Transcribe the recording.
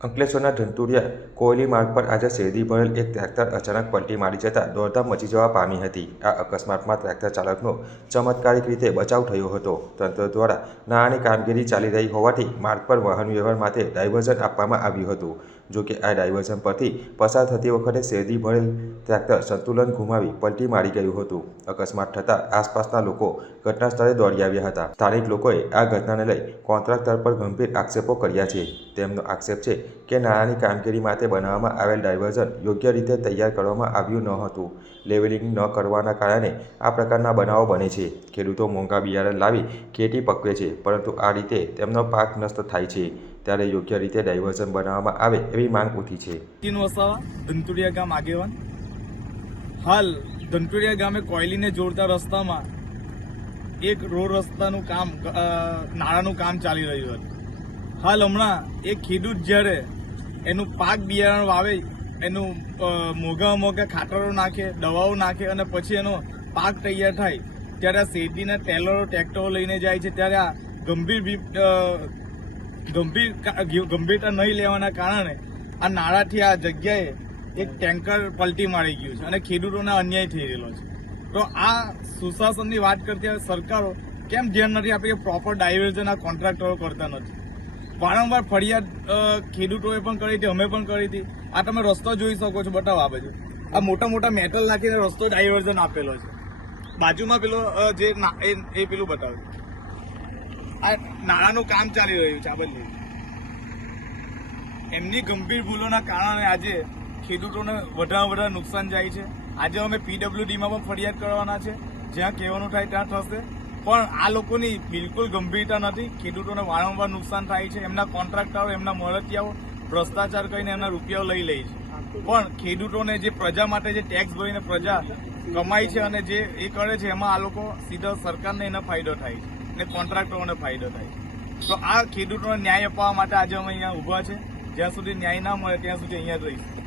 અંકલેશ્વરના ધંતુરિયા કોયલી માર્ગ પર આજે શેરડી ભરેલ એક ટ્રેક્ટર અચાનક પલટી મારી જતાં દોડધામ મચી જવા પામી હતી. આ અકસ્માતમાં ટ્રેક્ટર ચાલકનો ચમત્કારિક રીતે બચાવ થયો હતો. તંત્ર દ્વારા નાણાંની કામગીરી ચાલી રહી હોવાથી માર્ગ પર વાહન વ્યવહાર માટે ડાયવર્ઝન આપવામાં આવ્યું હતું. જો કે આ ડાયવર્ઝન પરથી પસાર થતી વખતે શેરડી ભરેલ ટ્રેક્ટર સંતુલન ગુમાવી પલટી મારી ગયું હતું. અકસ્માત થતાં આસપાસના લોકો ઘટનાસ્થળે દોડી આવ્યા હતા. સ્થાનિક લોકોએ આ ઘટનાને લઈ કોન્ટ્રાક્ટર પર ગંભીર આક્ષેપો કર્યા છે. તેમનો આક્ષેપ છે કે નાણાંની કામગીરી માટે બનાવવામાં આવેલ ડાયવર્ઝન યોગ્ય રીતે તૈયાર કરવામાં આવ્યું ન હતું. લેવલિંગ ન કરવાના કારણે આ પ્રકારના બનાવો બને છે. ખેડૂતો મોંઘા બિયારણ લાવી ખેતી પકવે છે, પરંતુ આ રીતે તેમનો પાક નષ્ટ થાય છે. ત્યારે યોગ્ય રીતે ડાયવર્ઝન બનાવવામાં આવે એવી માંગ ઉઠી છે. તીન વસાવા ધનતુરિયા ગામ આગેવાન. હાલ ધંતુરિયા ગામે કોયલીને જોડતા રસ્તામાં એક રોડ રસ્તાનું કામ નાળાનું કામ ચાલી રહ્યું હતું. હાલ હમણાં એક ખેડૂત જ્યારે એનું પાક બિયારણ વાવે, એનું મોઘા મોંઘા ખાતરો નાખે, દવાઓ નાખે અને પછી એનો પાક તૈયાર થાય, ત્યારે આ શેરડીના ટેલરો, ટ્રેક્ટરો લઈને જાય છે. ત્યારે આ ગંભીર ગંભીર ગંભીરતા નહીં લેવાના કારણે આ નાળાથી આ જગ્યાએ એક ટેન્કર પલટી મારી ગયું છે અને ખેડૂતોને અન્યાય થઈ રહેલો છે. તો આ સુશાસનની વાત કરતી સરકારો કેમ ધ્યાન નથી આપી પ્રોપર ડાયવર્ઝન આ કોન્ટ્રાક્ટરો કરતા નથી? વારંવાર ફરિયાદ ખેડૂતોએ પણ કરી હતી, અમે પણ કરી હતી. આ તમે રસ્તો જોઈ શકો છો, બતાવો આ બાજુ. આ મોટા મોટા મેટલ નાખીને રસ્તો ડાયવર્ઝન આપેલો છે. બાજુમાં પેલો જે એ પેલું બતાવ્યું. આ નાણાંનું કામ ચાલી રહ્યું છે આ બધું એમની ગંભીર ભૂલોના કારણે આજે ખેડૂતોને વધારે વધારે નુકસાન જાય છે. આજે અમે પીડબ્લ્યુડીમાં પણ ફરિયાદ કરવાના છે. જ્યાં કહેવાનું થાય ત્યાં થશે. પણ આ લોકોની બિલકુલ ગંભીરતા નથી. ખેડૂતોને વારંવાર નુકસાન થાય છે. એમના કોન્ટ્રાક્ટરો એમના મળતિયાઓ, ભ્રષ્ટાચાર કરીને એમના રૂપિયાઓ લઈ લે છે. પણ ખેડૂતોને જે પ્રજા માટે જે ટેક્સ ભરીને પ્રજા કમાય છે અને જે એ કરે છે, એમાં આ લોકો સીધા સરકારને એનો ફાયદો થાય છે. ને કોન્ટ્રાક્ટરોને ફાયદો થાય. તો આ ખેડૂતોને ન્યાય અપાવવા માટે આજે અમે અહીંયા ઊભા છે. જ્યાં સુધી ન્યાય ના મળે ત્યાં સુધી અહીંયા જ રહીશું.